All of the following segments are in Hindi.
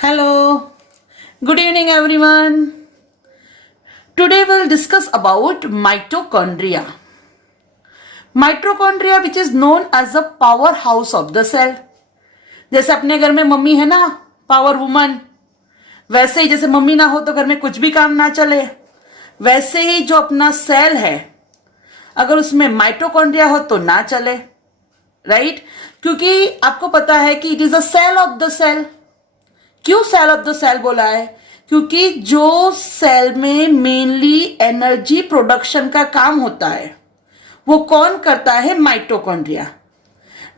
Hello, good evening everyone. Today we'll discuss about mitochondria. Mitochondria which is known as the powerhouse of the cell. जैसे अपने घर में मम्मी है ना पावर वुमन, वैसे ही जैसे मम्मी ना हो तो घर में कुछ भी काम ना चले, वैसे ही जो अपना सेल है अगर उसमें माइटोकॉन्ड्रिया हो तो ना चले, राइट? क्योंकि आपको पता है कि it is a cell of the cell. क्यों सेल ऑफ द सेल बोला है? क्योंकि जो सेल में मेनली एनर्जी प्रोडक्शन का काम होता है वो कौन करता है? माइटोकॉन्ड्रिया.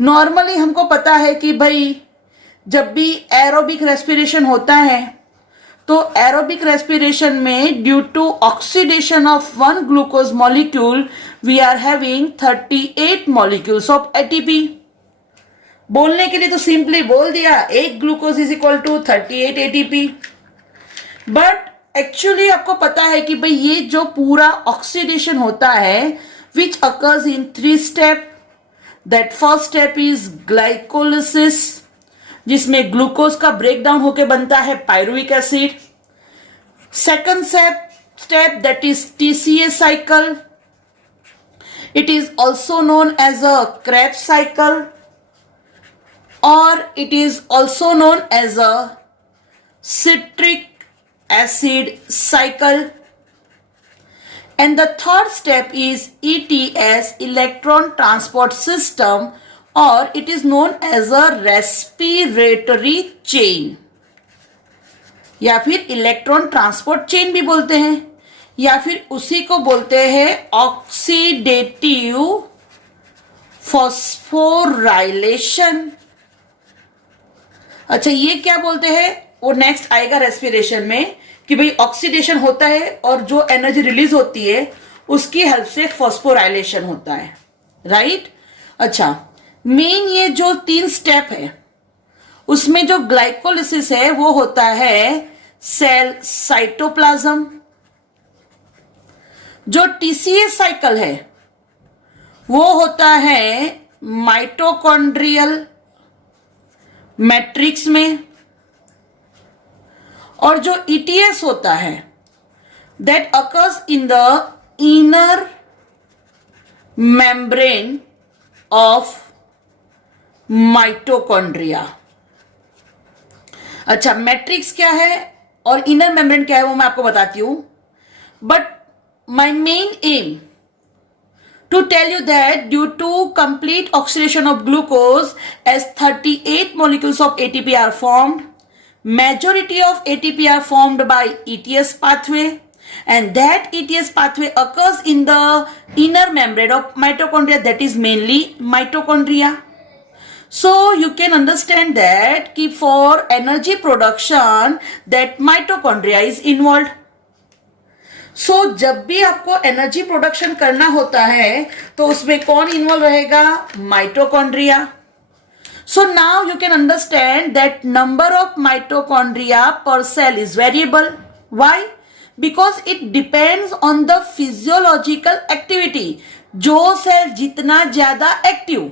नॉर्मली हमको पता है कि भाई जब भी एरोबिक रेस्पिरेशन होता है तो एरोबिक रेस्पिरेशन में due to oxidation of one glucose molecule we are having 38 molecules of ATP. बोलने के लिए तो सिंपली बोल दिया एक glucose is equal to 38 ATP, but actually आपको पता है कि भाई ये जो पूरा ऑक्सीडेशन होता है which occurs in 3 step. That first step is glycolysis जिसमें ग्लूकोज का ब्रेकडाउन होके बनता है pyruvic acid. Second step that is TCA cycle. It is also known as a Krebs cycle or it is also known as a citric acid cycle. And the third step is ETS, electron transport system, or it is known as a respiratory chain या फिर इलेक्ट्रॉन ट्रांसपोर्ट चेन भी बोलते हैं, या फिर उसी को बोलते हैं ऑक्सीडेटिव फॉस्फोराइलेशन. अच्छा, ये क्या बोलते हैं वो नेक्स्ट आएगा रेस्पिरेशन में कि भाई ऑक्सीडेशन होता है और जो एनर्जी रिलीज होती है उसकी हेल्प से फॉस्फोराइलेशन होता है, राइट? अच्छा, मेन ये जो 3 स्टेप है उसमें जो ग्लाइकोलिसिस है वो होता है सेल साइटोप्लाज्म. जो टीसीए साइकिल है वो होता है माइटोकॉन्ड्रियल मैट्रिक्स में, और जो ईटीएस होता है that occurs in the inner membrane of mitochondria. अच्छा, मैट्रिक्स क्या है और इनर मेम्ब्रेन क्या है वो मैं आपको बताती हूं, but my main M to tell you that due to complete oxidation of glucose as 38 molecules of ATP are formed, majority of ATP are formed by ETS pathway, and that ETS pathway occurs in the inner membrane of mitochondria, that is mainly mitochondria. So you can understand that कि for energy production that mitochondria is involved. सो जब भी आपको एनर्जी प्रोडक्शन करना होता है तो उसमें कौन इन्वॉल्व रहेगा? Mitochondria. So now you can understand that number of mitochondria per cell is variable. Why? Because it depends on the physiological activity. जो सेल जितना ज्यादा एक्टिव,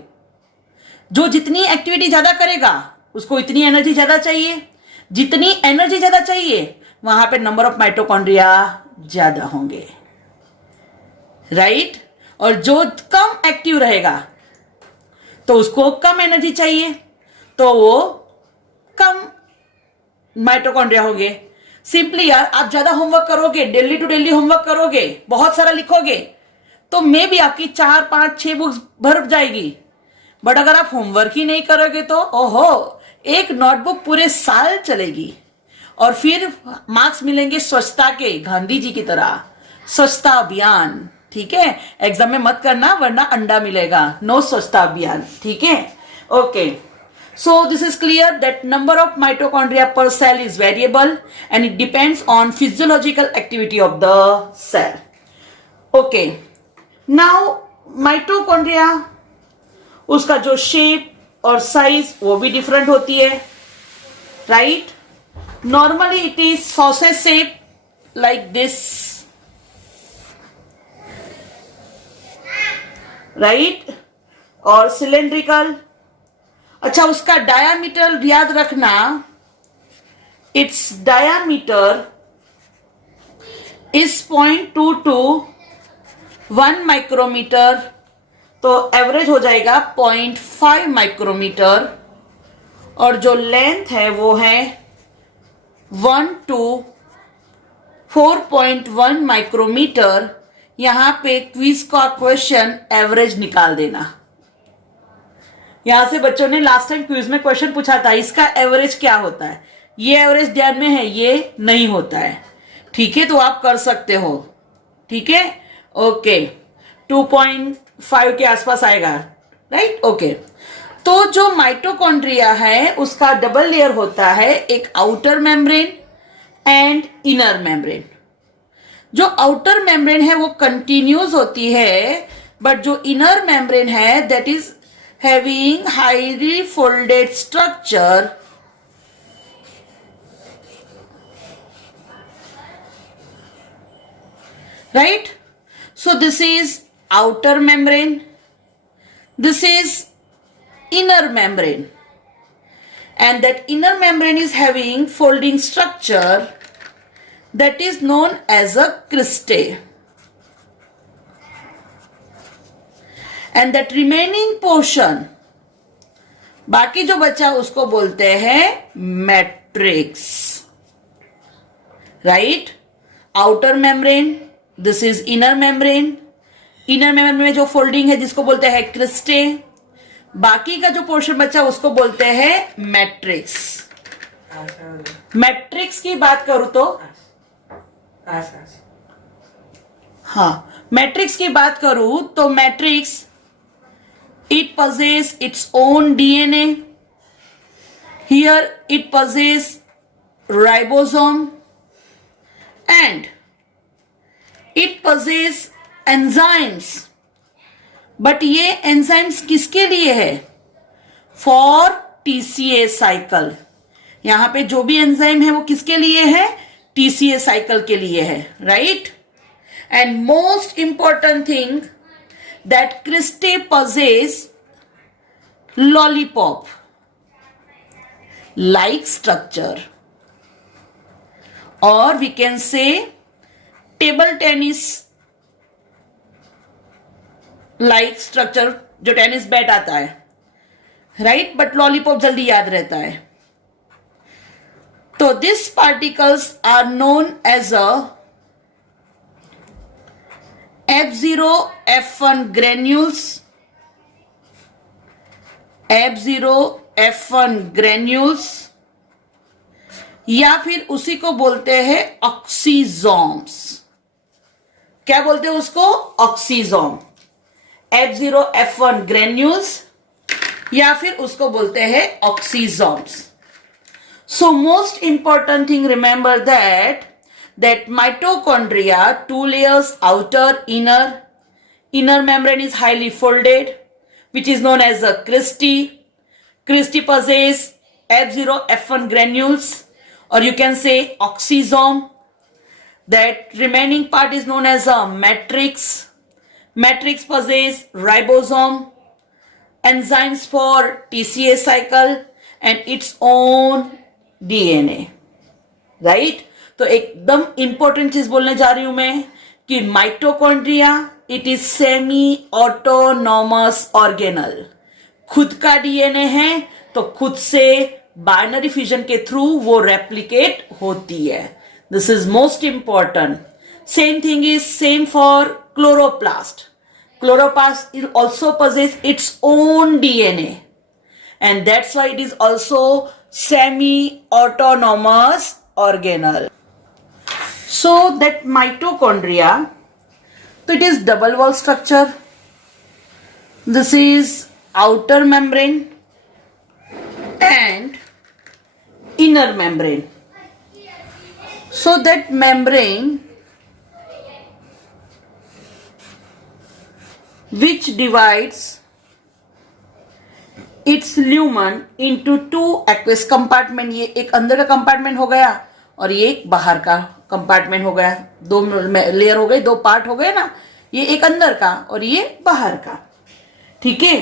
जो जितनी एक्टिविटी ज्यादा करेगा उसको इतनी एनर्जी ज्यादा चाहिए. जितनी एनर्जी ज्यादा चाहिए वहां पे नंबर ऑफ माइटोकॉन्ड्रिया ज्यादा होंगे, राइट? और जो कम एक्टिव रहेगा तो उसको कम एनर्जी चाहिए तो वो कम माइटोकॉन्ड्रिया होंगे. सिंपली यार, आप ज्यादा होमवर्क करोगे, डेली टू डेली होमवर्क करोगे, बहुत सारा लिखोगे तो मे भी आपकी 4, 5, 6 बुक्स भर जाएगी. बट अगर आप होमवर्क ही नहीं करोगे तो ओहो, एक नोटबुक पूरे साल चलेगी और फिर मार्क्स मिलेंगे स्वच्छता के, गांधी जी की तरह स्वच्छता अभियान. ठीक है, एग्जाम में मत करना वरना अंडा मिलेगा. नो स्वच्छता अभियान, ठीक है? Okay, so this is clear that number of mitochondria per cell is variable and it depends on physiological activity of the cell. Okay, now mitochondria उसका जो शेप और साइज वो भी डिफरेंट होती है, right? Normally it is sausage shape like this, right? और cylindrical. अच्छा, उसका डायामीटर याद रखना its diameter is 0.2 to 1 micrometer, तो एवरेज हो जाएगा 0.5 माइक्रोमीटर, और जो लेंथ है वो है 1 to 4.1 माइक्रोमीटर। यहां पे क्विज का क्वेश्चन एवरेज निकाल देना। यहां से बच्चों ने लास्ट टाइम क्विज में क्वेश्चन पूछा था, इसका एवरेज क्या होता है, ये एवरेज ध्यान में है, ये नहीं होता है। ठीक है, तो आप कर सकते हो। ठीक है, ओके, 2.5 के आसपास आएगा, राइट। ओके, तो जो माइटोकॉन्ड्रिया है उसका डबल लेयर होता है, एक outer membrane and inner membrane. जो आउटर मेम्ब्रेन है वो कंटिन्यूस होती है, बट जो इनर मेम्ब्रेन है that is having highly folded structure, right? So this is outer membrane, this is inner membrane, and that inner membrane is having folding structure that is known as a cristae, and that remaining portion, बाकी जो बचा उसको बोलते हैं matrix, right. Outer membrane, this is inner membrane, inner membrane में जो फोल्डिंग है जिसको बोलते हैं क्रिस्टे, बाकी का जो पोर्शन बचा उसको बोलते हैं मैट्रिक्स। मैट्रिक्स की बात करूं तो हाँ, मैट्रिक्स की बात करूं तो matrix it possess its own DNA, here it possess ribosome and it possess enzymes, but ये enzymes किसके लिए है, for TCA cycle। यहां पे जो भी एंजाइम है वो किसके लिए है, TCA cycle के लिए है, right। and most important thing that cristae possess lollipop like structure, or we can say table tennis like structure, जो टेनिस बैट आता है, राइट, बट लॉलीपॉप जल्दी याद रहता है। तो this particles are known as a F0 F1 granules, F0 F1 granules, या फिर उसी को बोलते हैं ऑक्सीजोम्स। क्या बोलते हैं उसको, ऑक्सीजोम। F0 F1 granules या फिर उसको बोलते हैं oxysomes. So most important thing, remember that mitochondria, 2 layers, outer, inner membrane is highly folded, which is known as a cristae. Cristae possess F0 F1 granules, or you can say oxysome. That remaining part is known as a matrix. Matrix possess ribosome, enzymes for TCA cycle and its own DNA, right? तो एकदम इंपॉर्टेंट चीज बोलने जा रही हूं मैं कि mitochondria it is semi autonomous organelle, खुद का डीएनए है, तो खुद से बाइनरी फ्यूजन के थ्रू वो रेप्लिकेट होती है। This is most important. Same thing is same for chloroplast. Chloroplast is also possess its own DNA, and that's why it is also semi-autonomous organelle. So that mitochondria, so it is double wall structure. This is outer membrane and inner membrane. So that membrane which divides its lumen into 2 aqueous compartment, ये एक अंदर का कंपार्टमेंट हो गया और ये एक बाहर का कंपार्टमेंट हो गया, 2 लेयर हो गए, 2 पार्ट हो गए ना, ये एक अंदर का और ये बाहर का, ठीक है।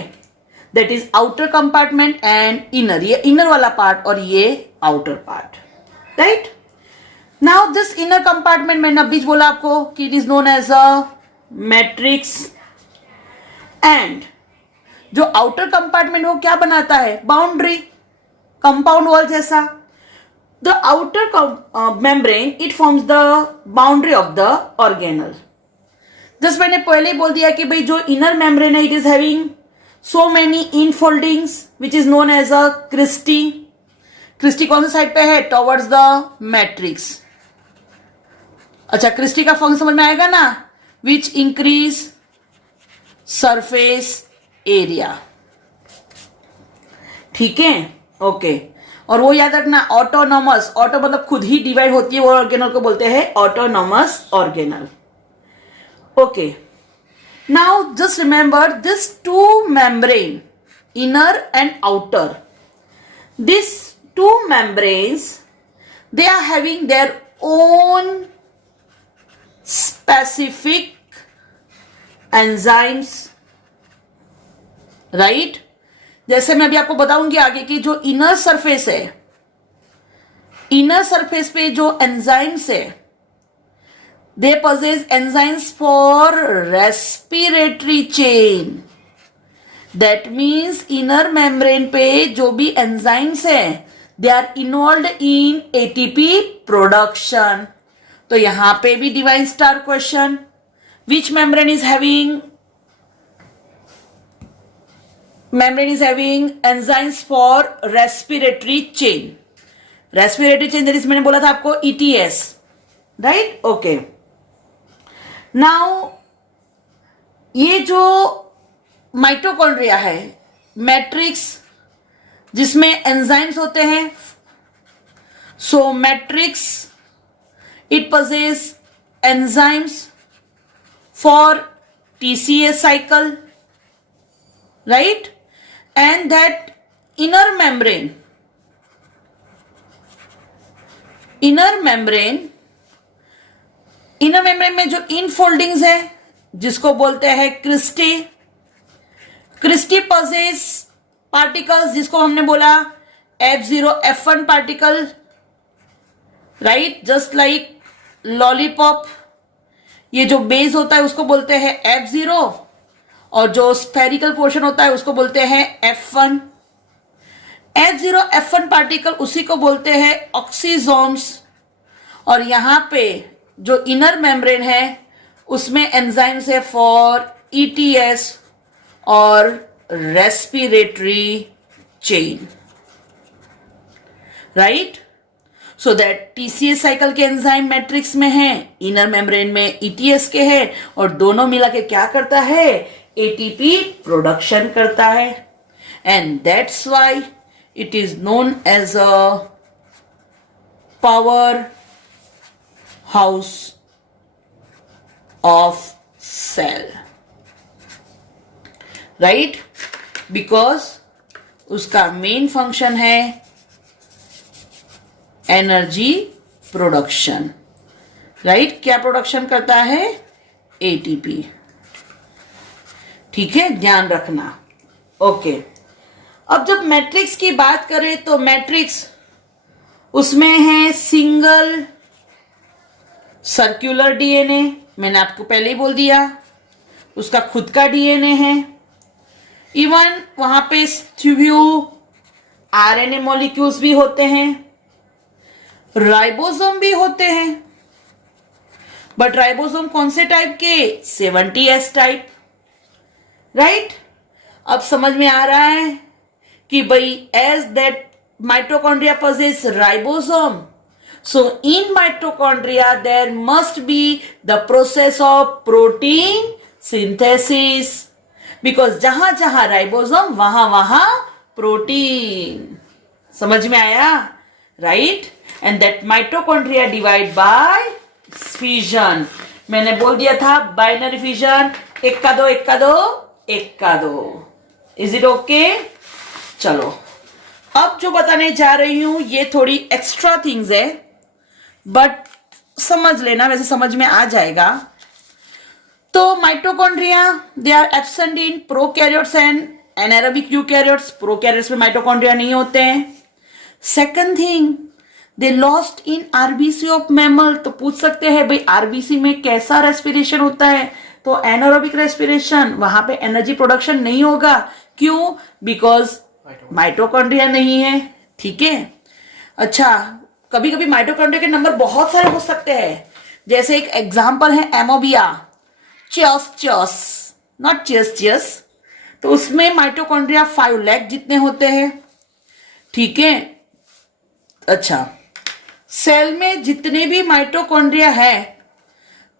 That is outer compartment and inner, ये इनर वाला पार्ट और ये outer part. Right. Now this inner compartment, मैंने अभी बोला आपको कि it is known as a matrix. And जो आउटर कंपार्टमेंट वो क्या बनाता है? बाउंड्री, कंपाउंड वॉल जैसा. The outer membrane it forms the boundary of the organelle. Just मैंने पहले ही बोल दिया कि भाई जो इनर मेम्ब्रेन है it is having so many infoldings which is known as a cristae. Cristae कौन सी साइड पे है? Towards the matrix. अच्छा, क्रिस्टी का फंक्शन समझ में आएगा ना? Which increase surface area. ठीक है, ओके. और वो याद रखना, ऑटोनॉमस, ऑटो मतलब खुद ही डिवाइड होती है, वो ऑर्गेनल को बोलते हैं autonomous organelle. Okay, now just remember this two membrane, inner and outer, this two membranes, they are having their own specific enzymes, right? जैसे मैं अभी आपको बताऊंगी आगे कि जो इनर सरफेस है, इनर सरफेस पे जो एंजाइम्स है, they possess enzymes for respiratory chain. That means inner membrane पे जो भी एंजाइम्स है they are involved in ATP production. तो यहां पे भी divine star question, which membrane is having enzymes for respiratory chain. Respiratory chain that is मैंने बोला था आपको ETS, right? Okay. Now ये जो माइटोकॉन्ड्रिया है, मैट्रिक्स जिसमें एंजाइम्स होते हैं, so matrix it possess enzymes for TCA cycle, right? And that inner membrane में जो इनफोल्डिंग्स है जिसको बोलते हैं क्रिस्टी. क्रिस्टी possess पार्टिकल्स जिसको हमने बोला F0 F1 particle, right? Just like lollipop, ये जो बेस होता है उसको बोलते हैं F0 और जो स्फेरिकल पोर्शन होता है उसको बोलते हैं F1. F0 F1 पार्टिकल उसी को बोलते हैं ऑक्सीजोम्स. और यहां पे जो इनर मेम्ब्रेन है उसमें एंजाइम्स है फॉर ETS और respiratory chain, right? So that TCA cycle के एंजाइम मैट्रिक्स में है, इनर मेम्ब्रेन में ETS के है, और दोनों मिला के क्या करता है? ATP प्रोडक्शन करता है. And that's why it is known as a power house of cell, right? Because उसका मेन फंक्शन है एनर्जी प्रोडक्शन, राइट? क्या प्रोडक्शन करता है? ATP. ठीक है, ध्यान रखना. ओके, अब जब मैट्रिक्स की बात करें तो मैट्रिक्स उसमें है सिंगल सर्कुलर DNA, मैंने आपको पहले ही बोल दिया, उसका खुद का DNA है. इवन वहां पे फ्यू RNA मॉलिक्यूल्स भी होते हैं, राइबोसोम भी होते हैं. बट राइबोसोम कौन से टाइप के? 70S type, right? अब समझ में आ रहा है कि भाई एज दैट mitochondria possess ribosome, so in mitochondria there must be the process of protein synthesis, because जहां जहां राइबोसोम वहां वहां प्रोटीन. समझ में आया, right? And that mitochondria divide by fission. मैंने बोल दिया था बाइनरी फिजन, एक का दो, एक का दो, एक का दो. Is it okay? चलो, अब जो बताने जा रही हूं ये थोड़ी एक्स्ट्रा थिंग्स है, बट समझ लेना, वैसे समझ में आ जाएगा. तो mitochondria they are absent in prokaryotes and anaerobic eukaryotes. Prokaryotes में माइटोकॉन्ड्रिया नहीं होते हैं. Second thing, they lost in RBC of mammal. तो पूछ सकते हैं भाई आरबीसी में कैसा रेस्पिरेशन होता है, तो एनारोबिक रेस्पिरेशन, वहां पे एनर्जी प्रोडक्शन नहीं होगा। क्यों? बिकॉज माइटोकॉन्ड्रिया नहीं है। ठीक है, अच्छा कभी कभी माइटोकॉन्ड्रिया के नंबर बहुत सारे हो सकते हैं, जैसे एक एग्जांपल है एमोबिया, चियस नॉट चियस, तो उसमें माइटोकॉन्ड्रिया 5 लाख जितने होते हैं। ठीक है, अच्छा सेल में जितने भी माइटोकॉन्ड्रिया है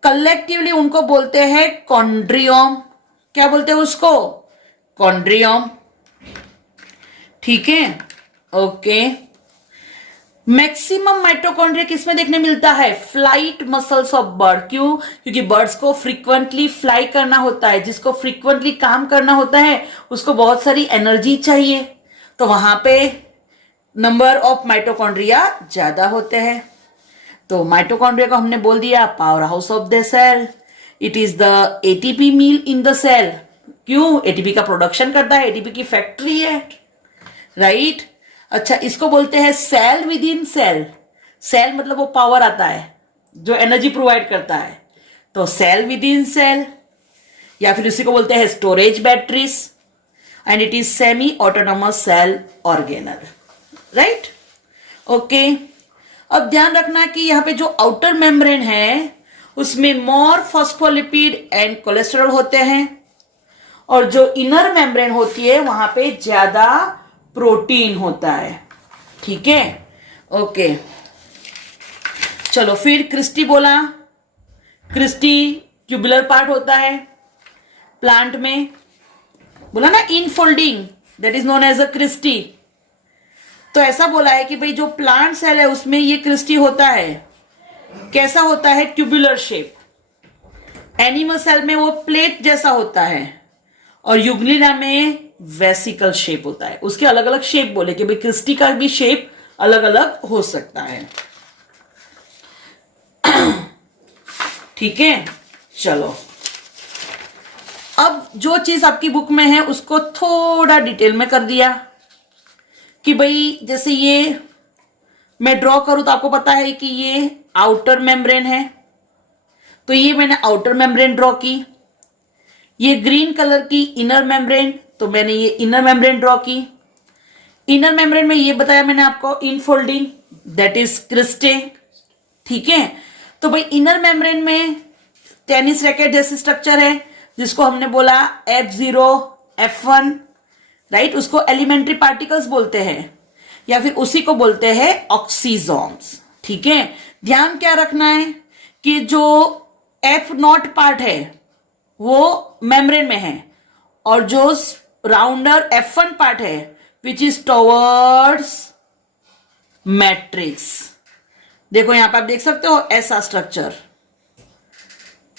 कलेक्टिवली उनको बोलते हैं कॉन्ड्रियोम। क्या बोलते हैं उसको? कॉन्ड्रियोम। ठीक है, ओके। मैक्सिमम माइटोकॉन्ड्रिया किसमें देखने मिलता है? Flight muscles of bird. क्यों? क्योंकि बर्ड्स को फ्रीक्वेंटली फ्लाई करना होता है, जिसको फ्रीक्वेंटली काम करना होता है उसको बहुत सारी एनर्जी चाहिए, तो वहां पे नंबर ऑफ माइटोकॉन्ड्रिया ज्यादा होते हैं। तो माइटोकॉन्ड्रिया को हमने बोल दिया power house of the cell. It is the ATP meal in the cell. क्यों? एटीपी का प्रोडक्शन करता है, एटीपी की फैक्ट्री है, राइट। अच्छा, इसको बोलते हैं cell within cell. Cell मतलब वो पावर आता है जो एनर्जी प्रोवाइड करता है, तो सेल विद इन सेल, या फिर इसी को बोलते हैं storage batteries, and it is semi autonomous cell organelle, right. Okay, अब ध्यान रखना कि यहां पे जो आउटर मेम्ब्रेन है उसमें मोर फॉस्फोलिपिड एंड कोलेस्ट्रॉल होते हैं, और जो इनर मेम्ब्रेन होती है वहां पे ज्यादा प्रोटीन होता है। ठीक है, ओके। चलो फिर क्रिस्टी बोला, क्रिस्टी ट्यूबुलर पार्ट होता है प्लांट में, बोला ना infolding, that is known as a cristae. तो ऐसा बोला है कि भाई जो प्लांट सेल है उसमें ये क्रिस्टी होता है। कैसा होता है? Tubular shape. एनिमल सेल में वो प्लेट जैसा होता है, और युग्लिना में वेसिकल शेप होता है। उसके अलग अलग शेप बोले कि भाई क्रिस्टी का भी शेप अलग अलग हो सकता है। ठीक है, चलो अब जो चीज आपकी बुक में है उसको थोड़ा डिटेल में कर दिया कि भाई जैसे ये मैं ड्रॉ करूं तो आपको पता है कि ये आउटर मेम्ब्रेन है, तो ये मैंने आउटर मेम्ब्रेन ड्रॉ की। ये ग्रीन कलर की इनर मेम्ब्रेन, तो मैंने ये इनर मेम्ब्रेन ड्रॉ की। इनर मेम्ब्रेन में ये बताया मैंने आपको इनफोल्डिंग, दैट इज क्रिस्टे। ठीक है, तो भाई इनर मेम्ब्रेन में टेनिस रैकेट जैसी स्ट्रक्चर है जिसको हमने बोला F0 F1, राइट। उसको एलिमेंट्री पार्टिकल्स बोलते हैं, या फिर उसी को बोलते हैं ऑक्सीजोम्स। ठीक है, ध्यान क्या रखना है कि जो F0 पार्ट है वो मेम्ब्रेन में है, और जो राउंडर F1 पार्ट है विच इज टॉवर्ड्स मैट्रिक्स। देखो यहां पर आप देख सकते हो ऐसा स्ट्रक्चर,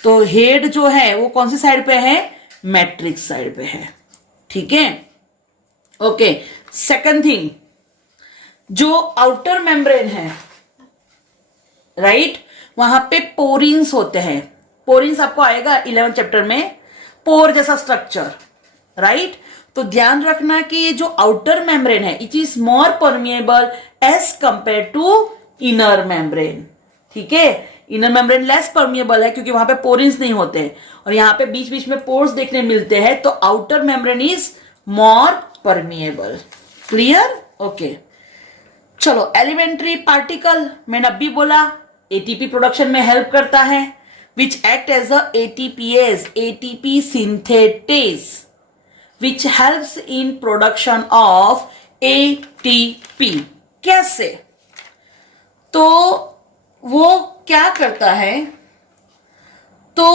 तो हेड जो है वो कौन सी साइड पे है? मैट्रिक्स साइड पे है। ठीक है, ओके। सेकंड थिंग, जो आउटर मेम्ब्रेन है, राइट, वहां पे पोरिन्स होते हैं। पोरिन्स आपको आएगा 11th चैप्टर में, पोर जैसा स्ट्रक्चर, राइट। तो ध्यान रखना कि ये जो आउटर मेम्ब्रेन है it is more permeable as compare to inner membrane. ठीक है, इनर मेम्ब्रेन लेस परमिएबल है क्योंकि वहां पे पोरिन्स नहीं होते, और यहां पे बीच बीच में पोर्स देखने मिलते हैं, तो outer membrane is more permeable. Clear? Okay, चलो एलिमेंट्री पार्टिकल मैंने अभी बोला एटीपी प्रोडक्शन में हेल्प करता है, which act as a ATPS, ATP synthetase, which helps in production of ATP. कैसे? तो वो क्या करता है? तो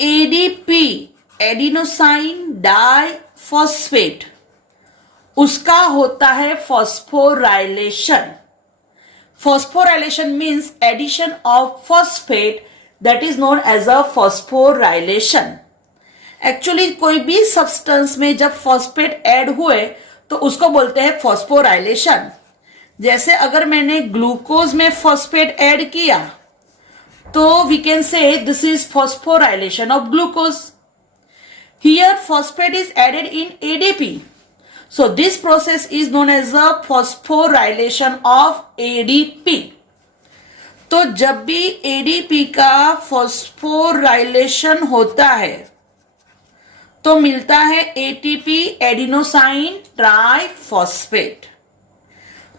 एडीपी, एडिनोसाइन डाइफॉस्फेट, उसका होता है phosphorylation. Phosphorylation means addition of phosphate, that is known as a phosphorylation. Actually कोई भी सब्सटेंस में जब फॉस्फेट ऐड हुए तो उसको बोलते हैं फॉस्फोराइलेशन। जैसे अगर मैंने ग्लूकोज में फॉस्फेट ऐड किया तो we can say this is phosphorylation of glucose. Here phosphate is added in ADP, So this process is known as the phosphorylation of ADP. तो जब भी ADP का फॉस्फोराइलेशन होता है तो मिलता है ATP, एडिनोसाइन ट्राइफॉस्फेट।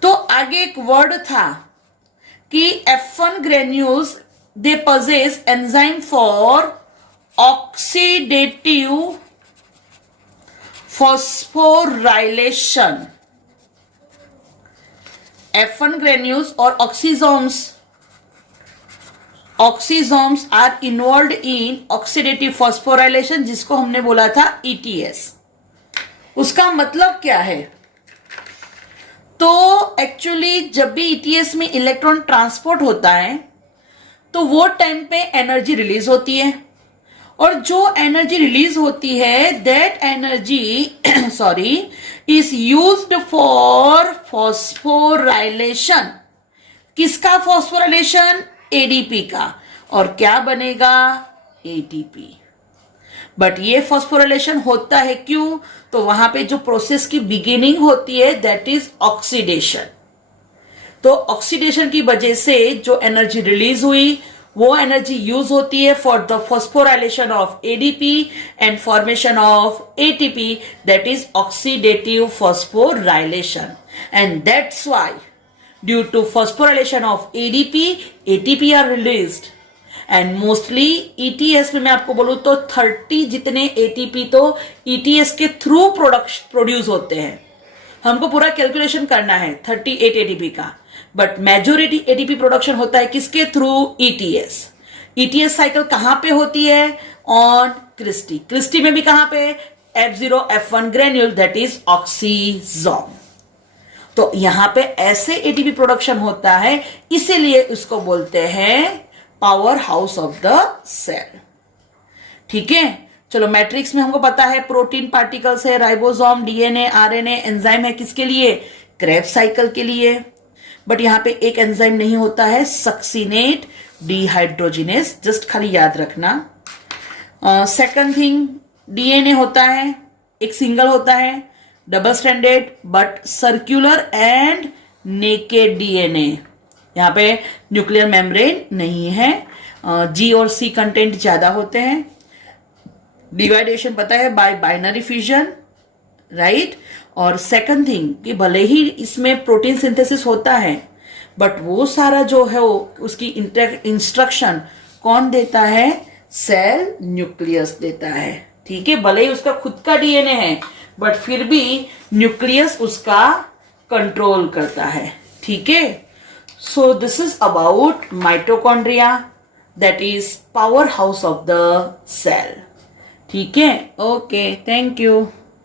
तो आगे एक वर्ड था कि F1 granules they possess enzyme for oxidative phosphorylation. F1 granules or oxysomes are involved in oxidative phosphorylation, जिसको हमने बोला था ETS। उसका मतलब क्या है? तो एक्चुअली जब भी ETS में इलेक्ट्रॉन ट्रांसपोर्ट होता है तो वो टाइम पे एनर्जी रिलीज होती है, और जो एनर्जी रिलीज होती है that energy is used for phosphorylation. किसका फॉस्फोराइलेशन? एडीपी का। और क्या बनेगा? एटीपी। बट ये फॉस्फोराइलेशन होता है क्यों? तो वहां पे जो प्रोसेस की बिगिनिंग होती है दैट इज ऑक्सीडेशन। तो ऑक्सीडेशन की वजह से जो एनर्जी रिलीज हुई वो एनर्जी यूज होती है for the phosphorylation of ADP and formation of ATP, that is oxidative phosphorylation. And that's why due to phosphorylation of ADP ATP are released. And mostly ETS में मैं आपको बोलूं तो 30 जितने एटीपी तो ईटीएस के थ्रू प्रोड्यूस होते हैं। हमको पूरा कैलकुलेशन करना है 38 एटीपी का, बट मेजोरिटी एटीपी प्रोडक्शन होता है किसके थ्रू? ईटीएस। ईटीएस साइकिल कहां पे होती है? On Christie. क्रिस्टी में भी कहां पे? F0 F1 granule, that is oxysome. तो यहां पे ऐसे एटीपी प्रोडक्शन होता है, इसीलिए उसको बोलते हैं power house of the cell. ठीक है, चलो मैट्रिक्स में हमको पता है प्रोटीन पार्टिकल्स है, राइबोसोम, डीएनए, आरएनए, एंजाइम है किसके लिए? क्रेब्स साइकिल के लिए। बट यहां पे एक एंजाइम नहीं होता है, सक्सिनेट डिहाइड्रोजिनेस, जस्ट खाली याद रखना। सेकंड थिंग, डीएनए होता है, एक सिंगल होता है, double stranded but circular and naked DNA. यहां पे न्यूक्लियर मेम्ब्रेन नहीं है, जी और सी कंटेंट ज्यादा होते हैं। डिवाइडेशन पता है बाय बाइनरी फ्यूजन, राइट। और सेकंड थिंग कि भले ही इसमें प्रोटीन सिंथेसिस होता है बट वो सारा जो है उसकी इंस्ट्रक्शन कौन देता है? सेल न्यूक्लियस देता है। ठीक है, भले ही उसका खुद का डीएनए है बट फिर भी न्यूक्लियस उसका कंट्रोल करता है। ठीक है, so this is about mitochondria, that is power house of the cell. ठीक है, ओके, थैंक यू।